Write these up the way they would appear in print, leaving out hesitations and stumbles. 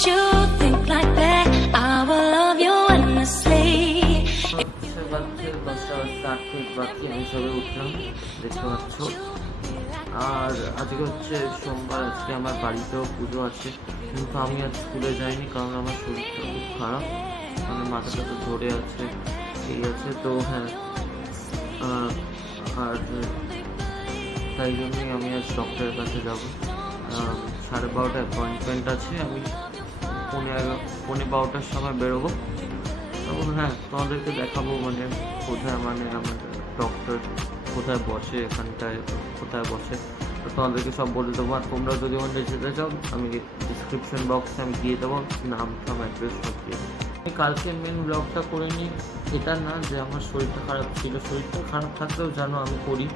you think like that, I will love you endlessly. বাকি আমি সবে উঠলাম, দেখতে পাচ্ছ। আর আজকে হচ্ছে সোমবার, আজকে আমার বাড়িতেও পুজো আছে, কিন্তু আমি আজ স্কুলে যাইনি কারণ আমার শরীরটা খুব খারাপ, মানে মাথাটা তো ধরে আছে, এই আছে তো। হ্যাঁ, আর তাই জন্যই আমি আজ ডক্টরের কাছে যাবো। 12:30 অ্যাপয়েন্টমেন্ট আছে, আমি 12:15 সময় বেরোবো। তখন হ্যাঁ, তোমাদেরকে দেখাবো মানে কোথায়, মানে আমার ডক্টর কোথায় বসে, এখানটায় কোথায় বসে, তো তোমাদেরকে সব বলে দেবো। আর তোমরা যদি ওখানে যেতে চাও, আমি ডিসক্রিপশন বক্সে আমি দিয়ে দেবো নাম, সব অ্যাড্রেস সব দিয়ে দেবো। আমি কালকে মেন ব্লগটা করে নিই, এটা না যে আমার শরীরটা খারাপ ছিল, শরীরটা খারাপ থাকলেও জানো আমি করি,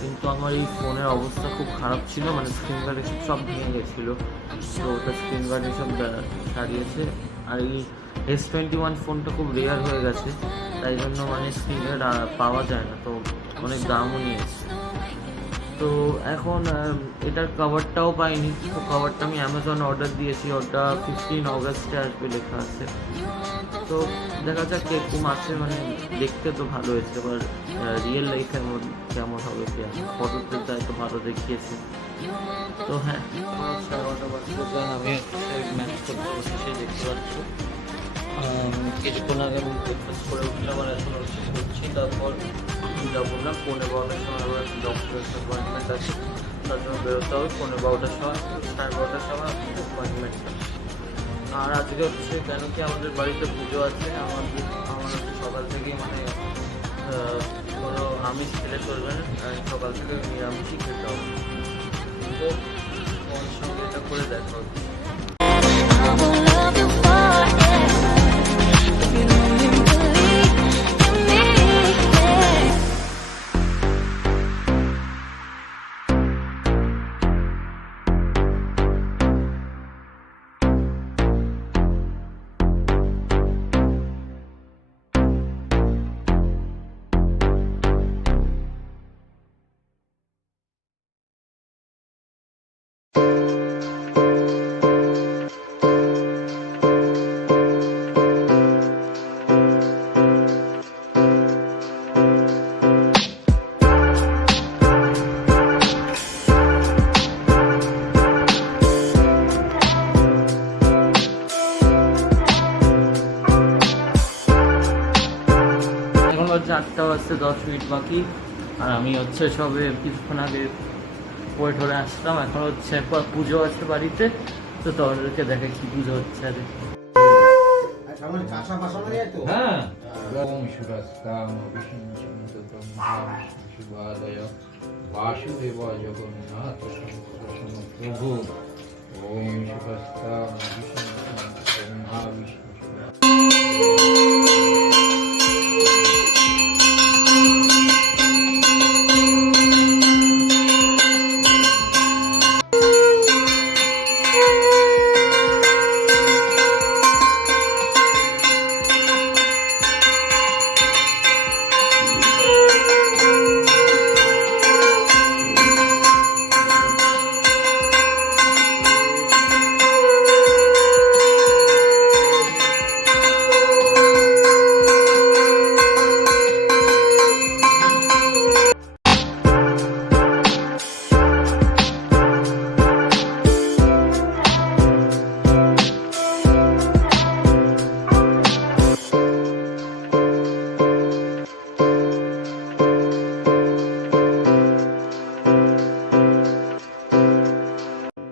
কিন্তু আমার এই ফোনের অবস্থা খুব খারাপ ছিল, মানে স্ক্রিন গার্ড এসব সব ভেঙে গেছিলো, তো ওটা স্ক্রিন গার্ড এসব সারিয়েছে। আর এই S21 ফোনটা খুব রেয়ার হয়ে গেছে, তাই জন্য মানে স্ক্রিন গার্ড পাওয়া যায় না, তো অনেক দামও নিয়েছে। তো এখন এটার কভারটাও পাইনি, তো কভারটা আমি অ্যামাজন অর্ডার দিয়েছি, ওটা 15 অগস্টে আসবে লেখা আছে। তো দেখা যাক কিরকম আছে, মানে দেখতে তো ভালো হয়েছে, এবার রিয়েল লাইফে কেমন হবে, ফটোতে তাই তো ভালো দেখিয়েছে। তো হ্যাঁ, 11:30 বাজতে আমি ম্যাচ করতে বসেছি, দেখতে পাচ্ছি। কিছুক্ষণ আগে আমি ব্রেকফাস্ট করে উঠলাম, আর এখন হচ্ছে করছি, তারপর যাবো না 12:15 সময় আবার ডক্টরের অ্যাপয়েন্টমেন্ট আছে, তার জন্য বেরোতে হবে 12:15 সময়, 12:30 সময় অ্যাপয়েন্টমেন্টটা। আর আজকে হচ্ছে কেন কি আমাদের বাড়িতে পুজো আছে, আমার হচ্ছে সকাল থেকেই মানে কোনো আমিষ খেলে চলবে না, সকাল থেকে নিরামিষই খেতে হবে। তো তোমার সঙ্গে এটা করে দেখা হচ্ছে। I will love you forever if you only believe in me. এখন হচ্ছে 8টা বাজতে 10 মিনিট বাকি, আর আমি হচ্ছে সবে কিছুক্ষণ আগে ওয়েট ধরে আসলাম। এখন হচ্ছে পুজো আছে বাড়িতে, তো তোমাদেরকে দেখে কি পুজো হচ্ছে। আর হ্যাঁ, ওম শুভস্তাম শুভাদয় বাসুদেব জগন্নাথ প্রভু। ওম শুভস্তাম ব্রহ্মা বিষ্ণু।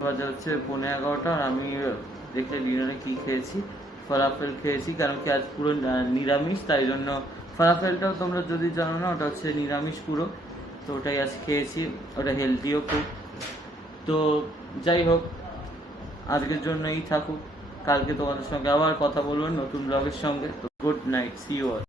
বাজে হচ্ছে 11:15, আর আমি দেখে ডিনারে কী খেয়েছি, ফলাফেল খেয়েছি, কারণ কি আজ পুরো নিরামিষ, তাই জন্য ফলাফেলটাও তোমরা যদি জানো না, ওটা হচ্ছে নিরামিষ পুরো, তো ওটাই আজ খেয়েছি, ওটা হেলদিও খুব। তো যাই হোক, আজকের জন্য এই থাকুক, কালকে তোমাদের সঙ্গে আবার কথা বলবো নতুন ব্লগের সঙ্গে। তো good night, see you all.